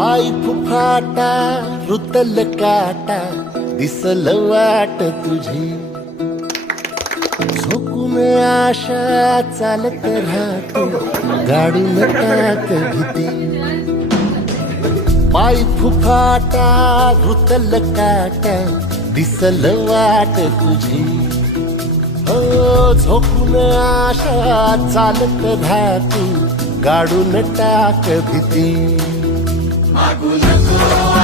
पाय फुफाटा रुतल काटा दिसल वाट तुझी झोकून आशा चालत राहतो गाडून टाक भीती पाय फुफाटा रुतल काटा दिसल वाट तुझी हो झोकून आशा चालत राहतो गाडून टाक भीती मागू नको